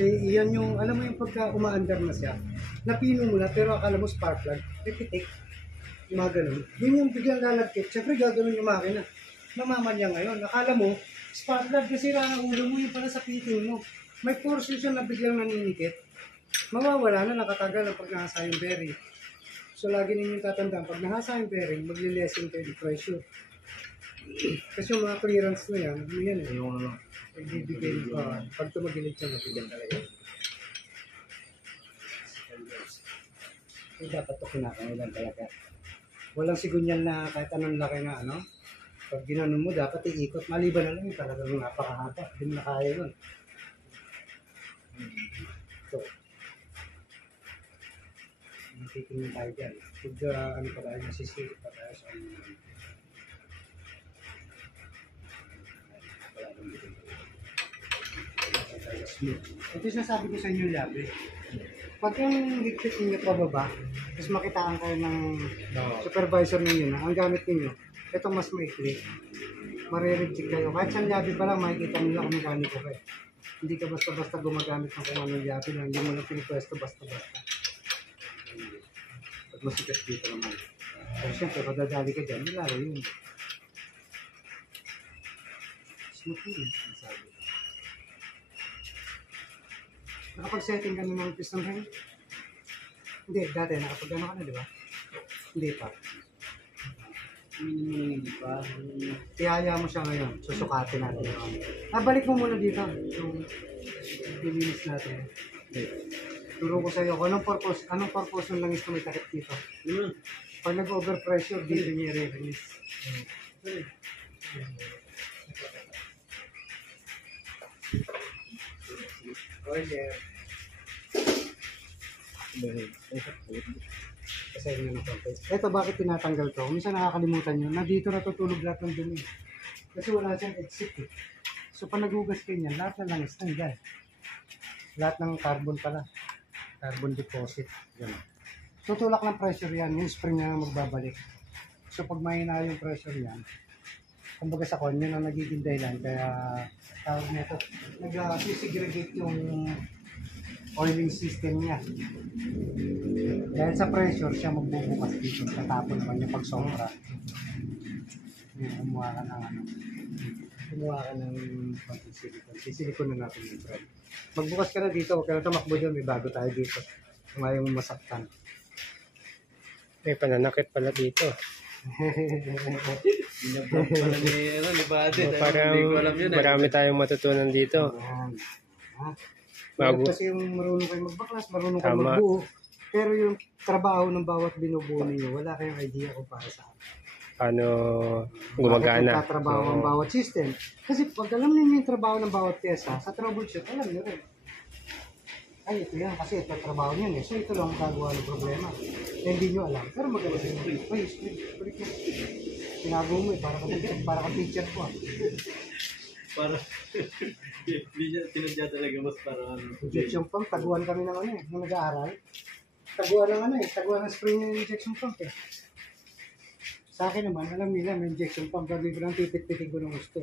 Kasi iyan yung, alam mo yung pagka umaandar na siya, napino mo na pero akala mo spark plug, pipitik, mga ganun. Yun yung biglang lalagkit, syempre gagawin yung makina. Mamamanya ngayon, akala mo, spark plug kasi ang ulo mo yung pala sa piting mo. May portion siya na biglang naninikit, mawawala na nakatagal ang pag nahasa yung bearing. So lagi ninyong tatandaan, pag nahasa yung bearing, magli-lessen kayo yung pressure. Kasi yung mga clearance na yan, ano yan eh, yung nagbibigay pa, pag tumagilid siya, mabigyan talaga. So dapat ito kinakailan talaga. Walang sigunyal na kahit anong laki na ano, pag ginanon mo, dapat iikot. Maliban na lang yung talagang napakahaba. Hindi mo na kaya yun. So, titingin tayo dyan. Pag ano pa tayo, masisiri pa tayo sa ano. Ito yung sasabi ko sa inyo, Labi. Pag yung higpit ninyo pababa, tapos makitaan kayo ng supervisor ninyo na ang gamit ninyo, ito mas maikli. Marireject kayo. Kahit saan Labi pa lang, makikita nila kung mekaniko kayo. Hindi ka basta-basta gumagamit ng kung anong Labi lang. Hindi mo lang pinipwesto basta-basta. Pag masikat dito naman. Pero siyempre, pag dadali ka dyan, nilaro yun. Smooth yun, sabi. Nakapag-setting ka ng piston ring? Hindi, dati nakapag-ano ka na, di ba? Hindi pa. Hindi pa. Tiyaya mo siya ngayon, susukatin natin yun. Balik mo muna dito, yung dilinis natin. Turo ko sa iyo kung anong purpose ng langis na may takip dito. Pag nag-overpressure, dito niya i-release. Oiler. Kasi yun ang context. Ito bakit tinatanggal to? Minsan nakakalimutan nyo na dito natutulog lahat ng dumi. Kasi wala siyang exit eh. So pag nagugas kayo niyan, lahat na langis tanggal. Lahat ng carbon pala. Carbon deposit. Yan. Tutulak ng pressure yan. Yung spring na magbabalik. So pag mahina yung pressure yan, kumbaga sa kon, yun ang nagiging dahilan. Kaya tawag nito, nag-segregate yung oiling system niya. Dahil sa pressure, siya magbubukas dito. Tatapon naman yung pag-sobra. Kumuha ka ng ano. Kumuha ka ng silicone. Sisilikon na natin yung thread. Magbukas ka na dito. Huwag ka na tumakbo dyan. May bago tayo dito. Kung ayaw mo masaktan. May pananakit pala dito. Parang marami tayong matutunan dito. Bago. Kasi yung marunong kayo magbaklas, marunong kayo magbuo. Pero yung trabaho ng bawat binubuo ninyo, wala kayong idea kung para saan. Paano gumagana. Bakit trabaho ang bawat system. Kasi pag alam niyo yung trabaho ng bawat pyesa, sa troubleshoot, alam niyo rin. Ay, ito yan, kasi ito trabaho niyan eh. So ito lang ang gagawa ng problema. Hindi nyo alam. Pero magaling nyo. Ay, split yan. Tinago mo eh, para ka teacher ko ah. Para, tinadya talaga mas para ano. Injection pump, taguan kami ng ano eh, nung nag-aaral. Taguan ng ano eh, taguan ng spring ng injection pump eh. Sa akin naman, alam nila, may injection pump, gagawin ko lang pipit-pitin ko ng gusto.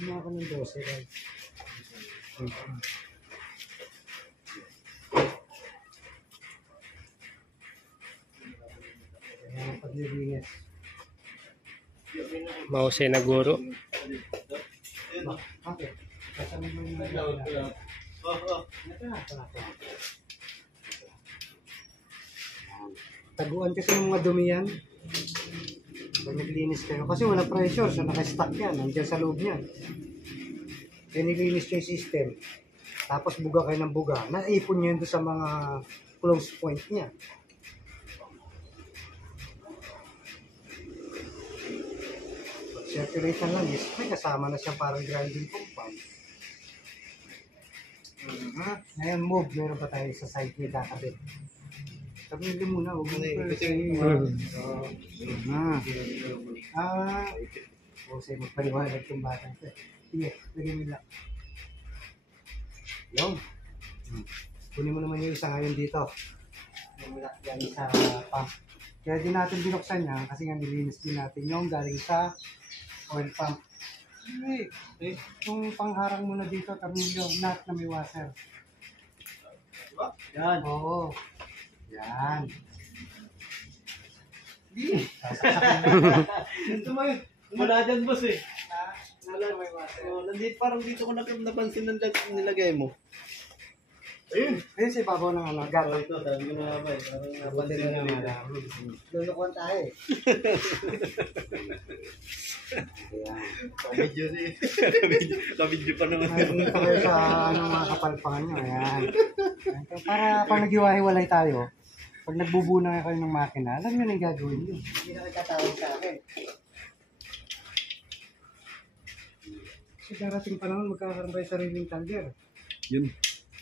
Mga ka ng 12, right? Ayan, paglilinis. Mahusay na guro. Okay. Kasama mo yung naglalala. Ito na. Taguan kasi yung mga dumi yan. Pag naglinis kayo. Kasi wala pressure. So naka-stack yan. Nandiyan sa loob yan. Kaya nilinis yung system. Tapos buga kayo ng buga. Naipon nyo yun doon sa mga close point niya. Circulate na lang. May kasama na siyang parang grinding compound. Ngayon move. Meron pa tayo sa side ni kakabit. Sabi nyo muna. Huwag mo na kasi magpaliwanag itong batang ito. Sige, lagyan mo lang. Yung. Kunin mo naman yung isa ngayon dito. Yung yan sa pump. Kaya din natin binuksan niya kasi nga nilinis din natin yung galing sa oil pump. Hindi. Yung pangharang mo na dito, tornilyo, nut na may washer. Yan. Oo. Yan. Ito mo yun. Wala dyan, boss eh. Wala na may washer. Oh, nandito, parang dito ko napansin ng nilagay mo. Ayun. Ayun si babaw ng ano, Oh, gato. ito, sabi ko na nga ba eh. Parang Buti napansin na ko naman. dito. Lulukuhan tayo eh. Ayan. Kabidyo eh. Kabidyo pa naman. Nandito kayo sa mga kapalpangan nyo. Ayan. Ayan. Para pag naghiwa-hiwalay tayo, pag nagbubuna kayo ng makina, alam nyo na yung gagawin nyo. Hindi na kayo tatawag sa akin. Kasi darating pa naman magkakaroon tayo sariling talyer. Yun.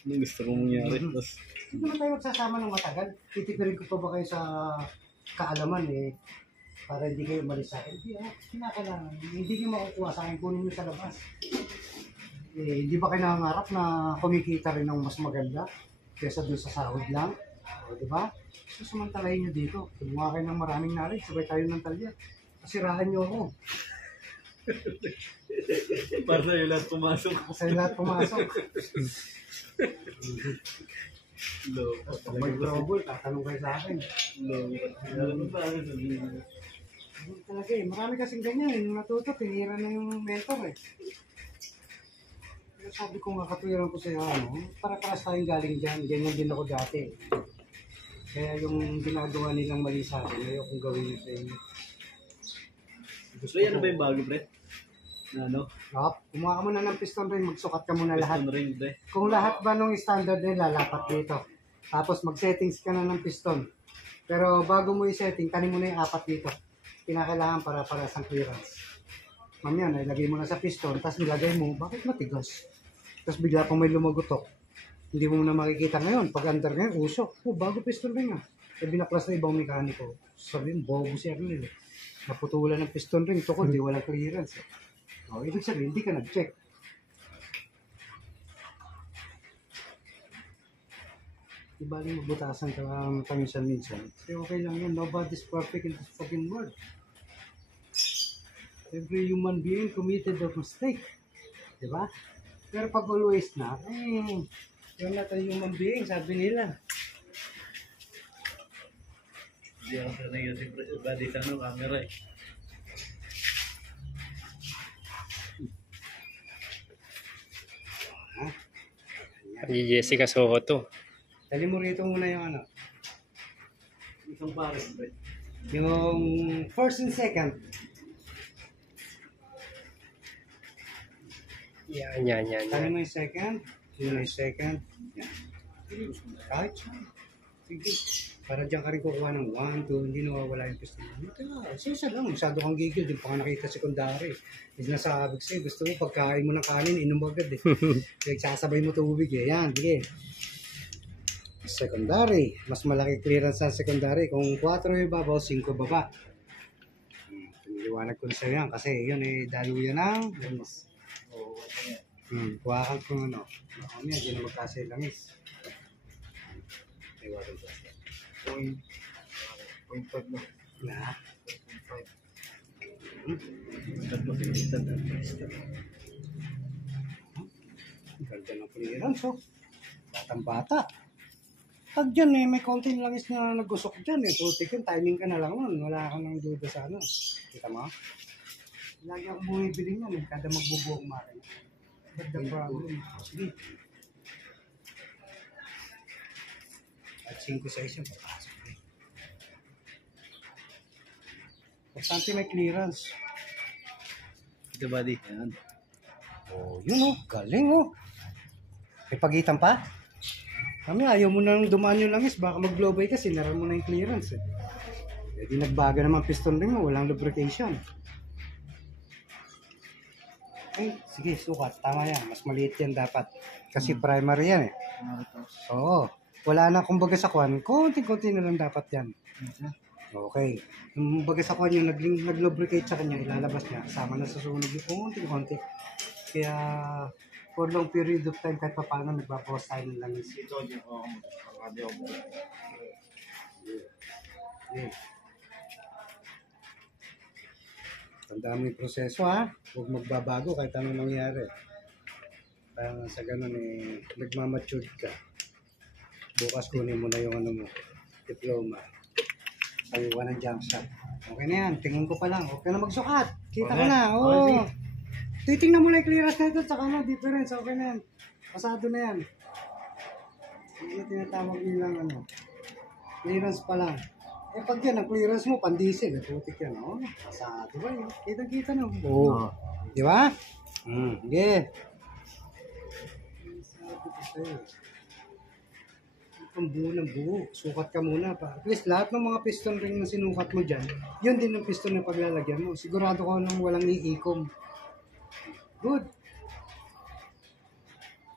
Ano gusto kong mangyari, boss? Hindi naman tayo magsasama ng matagal. Titipirin ko pa ba kayo sa kaalaman eh. Para hindi kayo umalis sa akin. Hindi kinakailangan. Hindi nyo makukuha sa akin. Kunin nyo sa labas. Eh, hindi ba kayo nangangarap na kumikita rin ng mas maganda kaysa doon sa sahod lang? O, di ba? Susamantalahin nyo dito. Kumuha kayo ng maraming knowledge. Sabay tayo ng talya. Kasiraan nyo ako. Para sa'yo lahat pumasok. Kasi lahat pumasok. Low. Pag may trouble, tatanong kayo sa akin. Low. Alam mo ba? Hindi talaga eh. Marami kasing ganyan. Yung natuto, tinira na yung mentor eh. Pero sabi ko nga, katuwiran ko sa'yo, ano, para-paras tayong galing dyan. Ganyan din ako dati. Kaya yung ginagawa nilang mali sa akin, ayokong gawin nyo sa inyo. Gusto Pre, ano ba yung bago, pre? Na ano? Kumuha ka muna ng piston ring, magsukat ka muna lahat. Piston ring, pre. Kung lahat ba nung standard nila, lapat dito. Tapos mag-settings ka na ng piston. Pero bago mo i-setting, kanin mo na yung 4 dito. Kinakailangan para sa clearance. Mamaya, ilagay mo na sa piston, tapos nilagay mo, bakit matigas? Tapos bigla pang may lumagutok. Hindi mo na makikita ngayon. Pag under ngayon, usok. Bago piston ring ah. E binaklas na ibang mekaniko. Sabihin, bobo siya rin eh. Naputulan ng piston ring, tukod, di walang clearance. O, ibig sabihin, hindi ka nag-check. Di ba rin magbutasan ka paminsan-minsan? Kasi okay lang yun. Nobody's perfect in this fucking world. Every human being committed a mistake. Di ba? Pero pag always na, yun na tayo human being, sabi nila. Hindi ako sanay kasi body sa ano, camera eh. Si Jessica Soho to. Dali mo rito muna yung ano. Isang pares, pre. Yung first and second. Yan. Tali mo yung second. Yun yung second. Yan. Kahit siya. Sige. Para dyan ka rin kukuha ng 1, 2, hindi nawawala yung piston. Isa lang, masyado kang gigil. Di pa ka nakita secondary. Hindi nasabi ko sa'yo, gusto mo pagkain mo ng kanin, inom agad eh. Nagsasabay mo tubig eh. Yan, sige. Secondary. Mas malaki clearance sa secondary. Kung 4 yung babaw, 5 baba. Piniliwanag ko na sa'yo yan kasi yun eh, daluyan ng langis. Kuha kang kung ano. Ako niya, di na magkasya yung langis. Ay, walang plastic. 0.5 na. Na? 0.5. Ganda ng clearance, oh. Batang-bata. Pag dyan eh, may konting langis na nagusok dyan eh. Putik yun, timing ka na lang nun. Wala ka nang duda sa ano. Kita mo? Lagi akong bumibili yan eh. Kada magbubuong makina. But the problem, sige. At 5-6 yung papasok eh. Bastante may clearance. Ito, buddy. Yan. Oh, yun oh. Galing oh. May pagitan pa? Kami, ayaw mo nang dumaan yung langis. Baka mag-globay ka, sinaran mo na yung clearance eh. Eh di nagbaga naman piston ring mo. Walang lubrication. Ay, sige, sukat. Tama yan. Mas maliit yan dapat. Kasi primary yan eh. Oo. Wala na kumbaga sa kwan. Konti-konti na lang dapat yan. Okay. Yung baga sa kwan yung nag-lubricate sa kanya, ilalabas niya. Sama na sa sunog yung konti-konti. Kaya for long period of time kahit pa paano nagbabawas tayo ng langis. Ito, Tandaan mo yung proseso ha. Huwag magbabago kahit anong nangyari. Parang sa ganun nagmamature ka. Bukas kunin mo na yung diploma. Paliwa ng jump shot. Okay na yan, tingin ko pa lang. Okay na magsukat. Kita ko na. Oo. Titingnan mo lang yung clearance na ito, tsaka difference. Okay na yan. Pasado na yan. Ano tinatawag nilang clearance pa lang. Pag yan, ang clearance mo, pandisig. Putik yan. Pasado ba yun? Kitang-kita na. Oo. Di ba? Sige. Sabi ko sa'yo. Ang buo ng buo. Sukat ka muna pa. At least lahat ng mga piston ring na sinukat mo dyan, yun din ang piston na paglalagyan mo. Sigurado ko nang walang iikom. Good.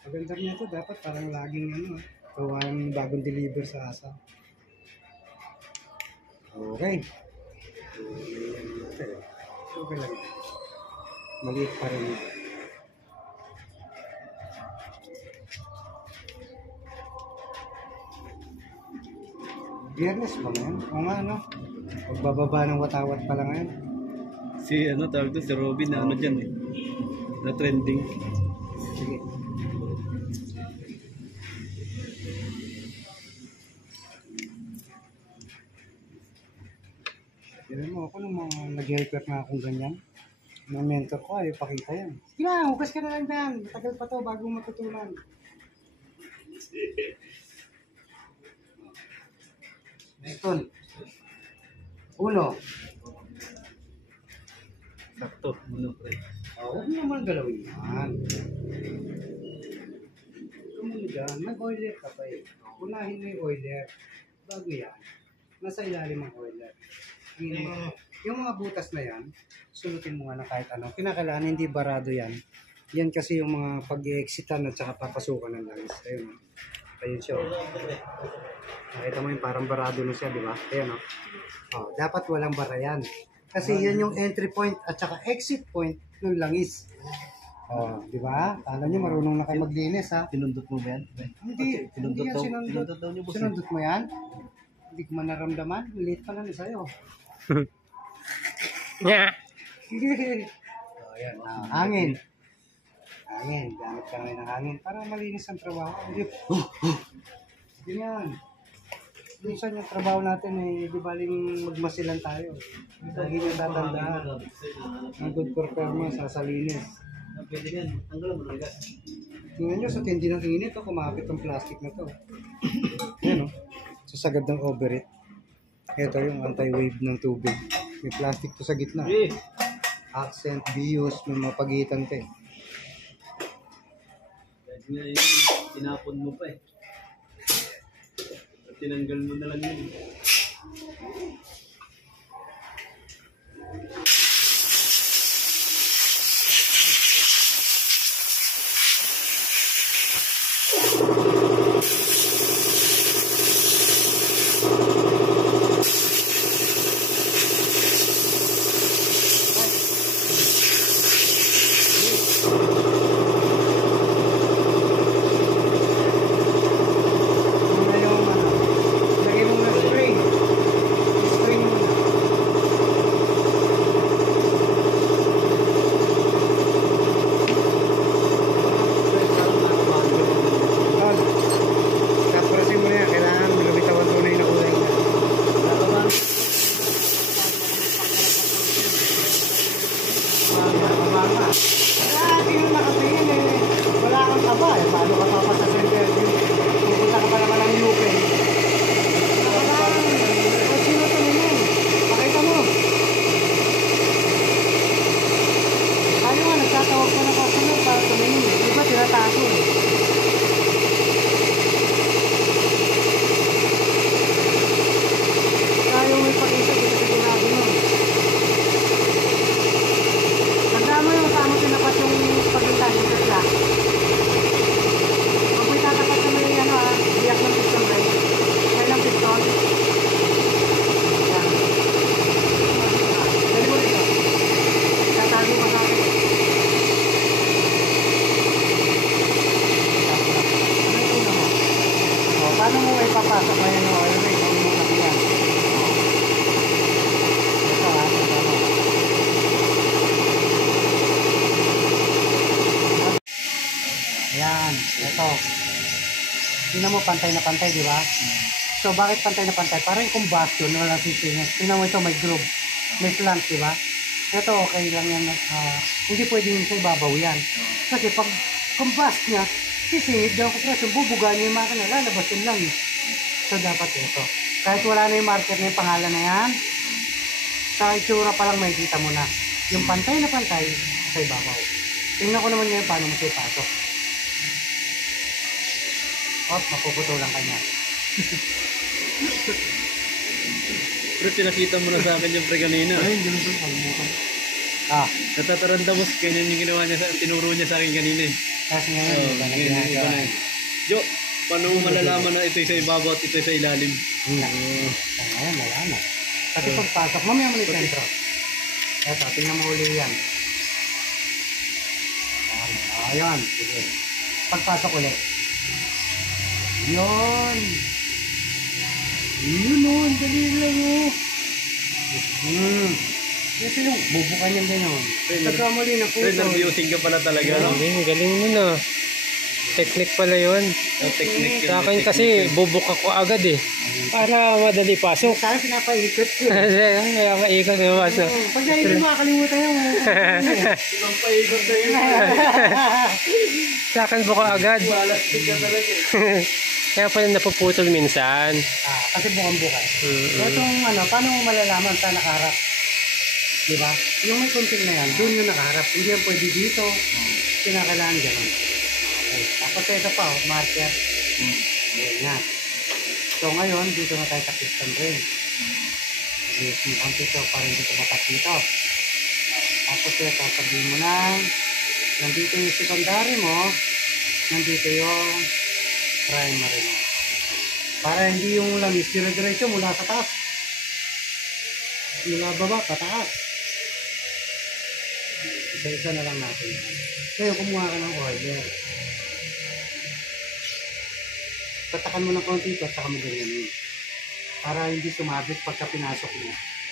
Maganda niya ito. Dapat parang laging gawain bagong deliver sa asa. Okay. Okay lang. Maliit pa rin ito. Biyernes pa ngayon? O nga, Pagbababa ng watawat pa lang ngayon. Si tawag doon, si Robin na dyan na trending. Sige. Tignan mo ako nung mga nag-helper na akong ganyan. Ng mentor ko, ayaw pakita yan. Sige na, hukas ka na lang dyan. Matagal pa to bago matutunan. Piston. Uno. Sakto, muna pre. Huwag mo naman galawin yan. Huwag mo dyan. Mag-oiler ka pa eh. Unahin mo yung oiler. Bago yan. Nasa ilalim ang oiler. Yung mga butas na yan, sulutin mo nga na kahit ano. Kinakailangan hindi barado yan. Yan kasi yung mga pag-i-exitan at saka papasukan ng langis. Ayun. Ayun siya. Nakita mo yung parang barado na siya, di ba? Ayan dapat walang bara yan. Kasi yan yung entry point at saka exit point ng langis. Di ba? Kala nyo marunong na kayo maglinis ha? Pinundot mo ba yan? Hindi yan sinundot. daw niyo boss. Sinundot mo yan? Hindi ko man naramdaman. Late pa lang sa'yo. Yeah. Ayan. Hangin. Hangin. Gamit ka ngayon ng hangin para malinis ang trabaho. Ganyan. Minsan yung trabaho natin di baling magmasilan tayo. Lagi nyo tatandaan. Ang good performance, sasalinis. Pwede yan. Tanggalan mo ng gas. Tingnan nyo, sa tindi ng init, kumapit ang plastic na to. Yan sa sagad ng overheat. Ito yung anti-wave ng tubig. May plastic to sa gitna. Accent, bios, may mapagitan ka Dahil nga tinapon mo pa tinanggal mo na lang yun. Yan. Ito. Tingnan mo, pantay na pantay, di ba? So, bakit pantay na pantay? Para yung combustion, walang sisingit. Tingnan mo ito, may groove. May slant, di ba? Ito, okay lang yan. Hindi pwedeng sa ibabaw yan. Kasi pag combust niya, sisingit daw kompresyon, bubuga niya yung makina, lalabas yun lang. So, dapat ito. Kahit wala na yung marker na yung pangalan na yan, sa itsura pa lang may kita mo na. Yung pantay na pantay sa ibabaw. Tingnan ko naman ngayon paano mo siya ipasok. Mapuputulan ka niya. Pero pinakita mo na sa akin yung pre kanina. Ay, hindi mo kalimutan. Natataranta boss, ganyan yung ginawa niya, tinuro niya sa akin kanina eh. Kasi ngayon, Oo, iba na ngayon, iba ginagawa. na eh. Jo, paano mo malalaman na ito'y sa ibabaw at ito'y sa ilalim? Ngayon, wala na. Kasi pagpasok, mamaya mo yung sentro. Eto, tingnan mo uli yan. Ayan, sige. Pagpasok ulit. Yun. Yun o, dali lang o. Ito yung bubukan yung ganyan. Nagkamali na po. Pre, nervyosing ka pala talaga, no? Galing mo na. Technique pala yun. Ang technique yun. Sa akin kasi bubuk ako agad eh. Para madali pasok. Saan pinapaikot ko. Kaya maikot yung pasok. Pag naikot makakalimutan yung Ibang paikot na yun. Sa akin buka agad. Walastig ka talaga eh. Kaya pala napuputol minsan. kasi bukang-bukas. So itong paano mo malalaman saan nakaharap? Diba? Yung may kunting na yan, doon yung nakaharap. Hindi yan pwede dito. Kinakailangan gano'n. Okay. Tapos ito pa, marker. Yan. So ngayon, dito na tayo sa piston ring. Yes, yung konti para hindi tumatak dito. Tapos ito, sabihin mo na, nandito yung secondary mo, nandito yung primary mo. Para hindi yung langis, dire-diretso mula sa taas. Mula baba, pataas. Isa-isa na lang natin. Kaya kumuha ka ng order. Tatakan mo ng konti ito, saka mo ganyan yun. Para hindi sumabit pagka pinasok mo.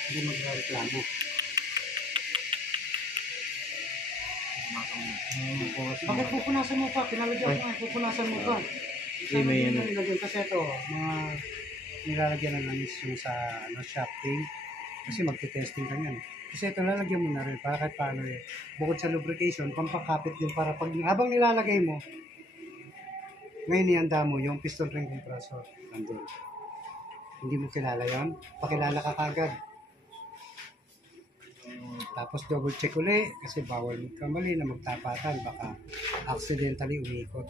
Hindi magreklamo. Bakit pupunasan mo pa? Pinalagyan ko nga, pupunasan mo pa. May nilagyan kasi ito, mga nilalagyan ng langis yung sa shock tail. Kasi magte-testing ka yan. Kasi ito lalagyan mo na rin para kahit paano eh. Bukod sa lubrication, pampakapit din para pag habang nilalagay mo, ngayon ihanda mo yung piston ring compressor. Nandun. Hindi mo kilala yon? Pakilala ka kagad. Tapos double check uli kasi bawal magkamali na magtapatan. Baka accidentally umikot.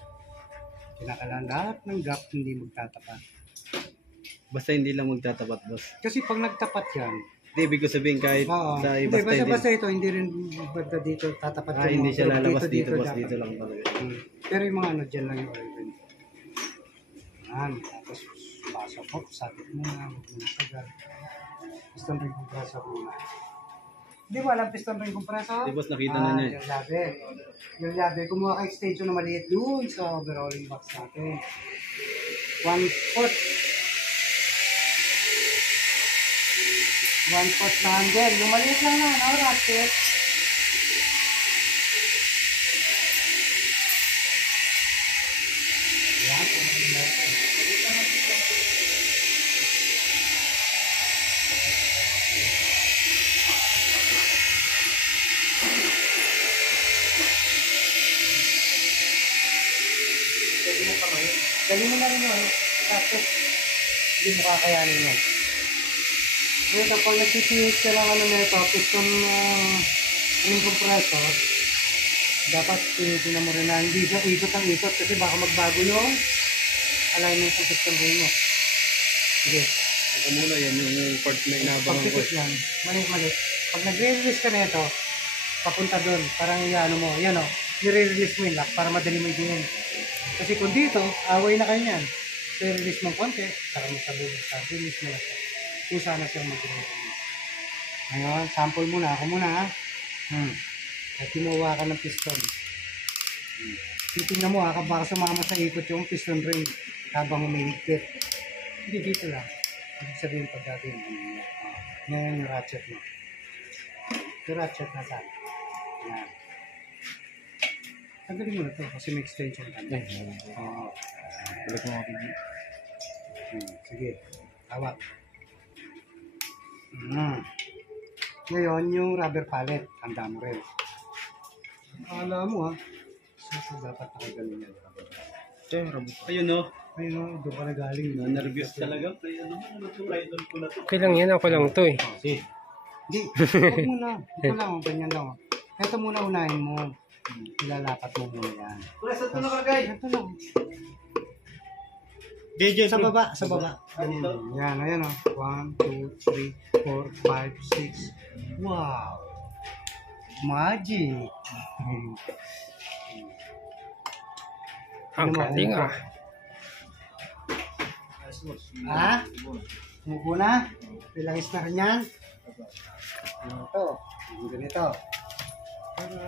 Kinakailangan lahat ng gap hindi magtatapat. Basta hindi lang magtatapat, boss. Kasi pag nagtapat yan, Hindi, ibig ko sabihin kahit sa hindi, iba basta ito, hindi rin basta dito tatapat yung hindi mga siya group. lalabas dito, boss. dapat. Dito lang talaga. Pero yung mga dyan lang yung oil rin. Yan, tapos pasok mo, sakit mo na, huwag mo na sagad. Piston ring compressor muna. Hindi mo alam piston ring compressor? Di, boss, nakita na niya eh. Yung labi. Yung labi, kumuha ka extension na maliit doon sa overhauling box natin. 1/4. 1/4 na handle. Yung maliit lang na, ratchet. Dali mo na rin yun. Tapos, hindi mo kakayanin yan. Ito, pag nag-PPH ka lang nito, piston ring compressor, dapat tinitingnan mo rin na hindi siya ikot ang ikot kasi baka magbago yung alignment ng piston ring mo. Sige. Ito muna yan, yung part na inabangan ko. Pagpipit yan, mali. Pag nagre-release ka nito, papunta doon, parang ano mo, yan o, nire-release mo yung lock para madali mo i-din. Kasi kung dito, away na kayo yan. So, release mo konti, saka mo sa bulis ka, release mo na siya. Kung sana siyang mag-release. Ngayon, sample muna, ako muna ha. At kinuha ka ng piston. Titingnan mo ha, baka sumama sa ikot yung piston ring habang humihigpit. Hindi dito lang. Ibig sabihin pag gagawin. Ngayon yung ratchet mo. Yung ratchet na saan? Yan. Tanggalin mo na to kasi may extension ka. Oo. Balik mo ako. Sige. Hawak. Ngayon, yung rubber pallet, handa mo rin. Akala mo ha. So, dapat nakagaling yan. Ayun no. Ayun o, doon ka na galing. Nervous talaga. Ano to? Idol ko na to. Okay lang yan, ako lang to eh. Hindi, huwag muna. Ito lang, ganyan lang. Ito muna unahin mo. Ilalapat mo muna yan. Saan ito nakagay? Ito lang. JJ, Sa baba, sa baba. Dito. Yan, ayan o. 1, 2, 3, 4, 5, 6. Wow! Magic! Ang galing ah. Ha? Mubo na? Pilangis na rin yan? Ito. Yung ganito. Para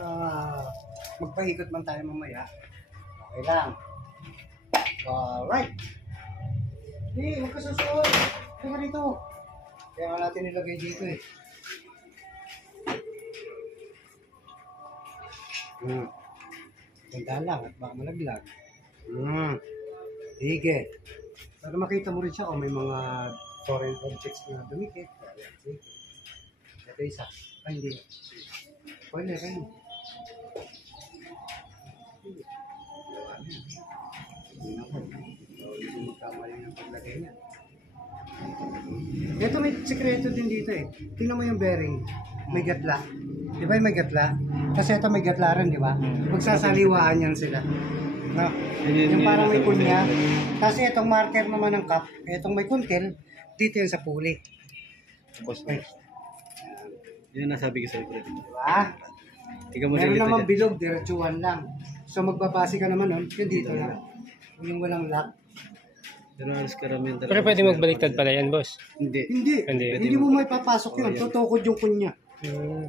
magpaikot man tayo mamaya. Okay lang. Alright. Hindi, huwag ka susunod. Teka dito. Kaya nga natin nilagay dito eh. Ganda lang at baka malaglag. Sige. Para makita mo rin siya kung may mga foreign objects na dumikit. Sige. Ito isa. Ay, hindi. Pwede, kayo. Hindi na po. Hindi magkamali ng paglagay niya. Ito may sekreto din dito eh. Tingnan mo yung bearing. May gatla. Di ba yung may gatla? Kasi ito may gatla rin, di ba? Magsasaliwaan yan sila. No? Yung parang may kunya. Kasi itong marker naman ng cup, itong may kuntil, dito yan sa pulley. Okay. Yan nasabi ko sa'yo, pre. Diba? Ikaw mo Meron dito naman dyan. bilog, diretsuhan lang. So magbabase ka naman nun, yun dito lang. Yung walang lock. Pero halos karamihan talaga. Pero pwede magbaliktad pala yan, boss. Hindi. Hindi. Hindi. Hindi mo may papasok yun. Tutukod yung kunya. Hmm.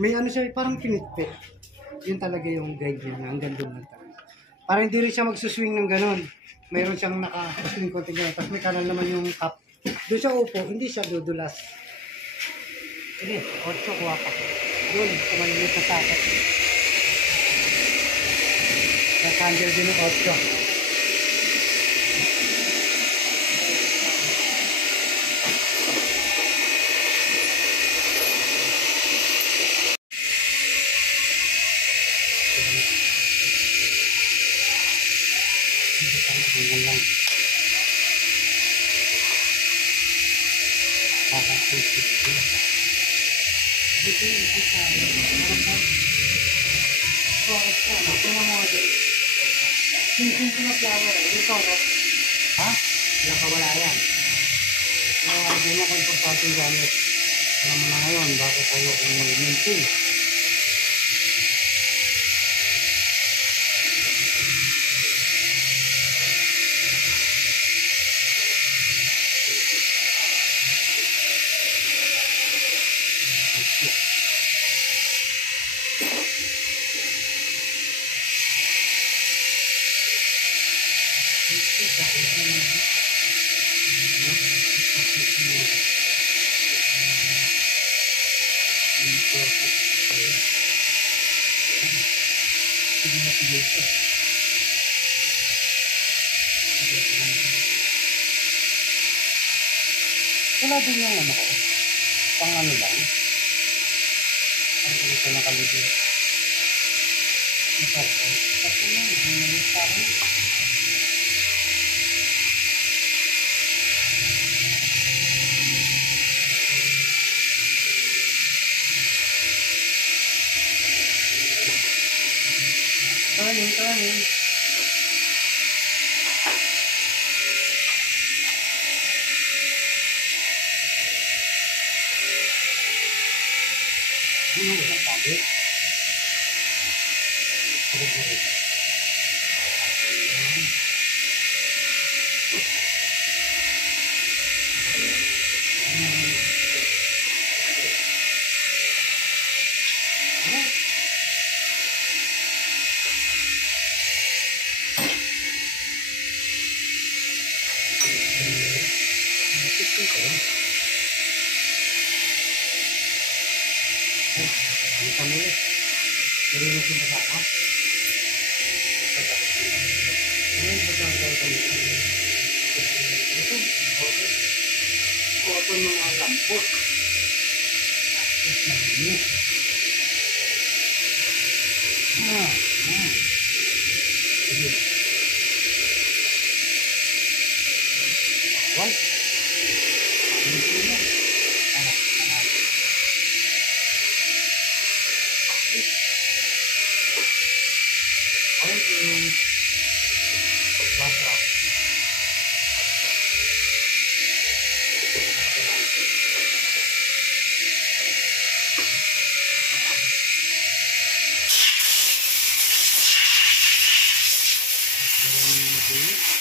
May ano siya, parang kinitpit. Yun talaga yung guide niya. Hanggang doon lang talaga. Para hindi rin siya magsuswing ng ganon. Mayroon siyang naka-swing konti gano'n. Tapos may kanal naman yung cup. Doon siya upo, hindi siya dudulas. Sige, 8 kuha pa. Doon, kumalimit na takot. Yung candle din yung 8. Hanggang lang. Sing-sing ko na flower eh. Ito, no? Ha? Walang kawala yan. Hindi mo kung pagpapang gamit. Alam mo na ngayon, bakit tayo kung may mintin. Wala din yung ano ko. Pang ano lang. Pang ganito na kalibin. Kasi yun, hindi sa akin. Kanin. Ano walang sabi? Ano ka muli? Narinig yung basa ko? Ito, okay. Cotton ng mga lambot. Sige. Right? Okay.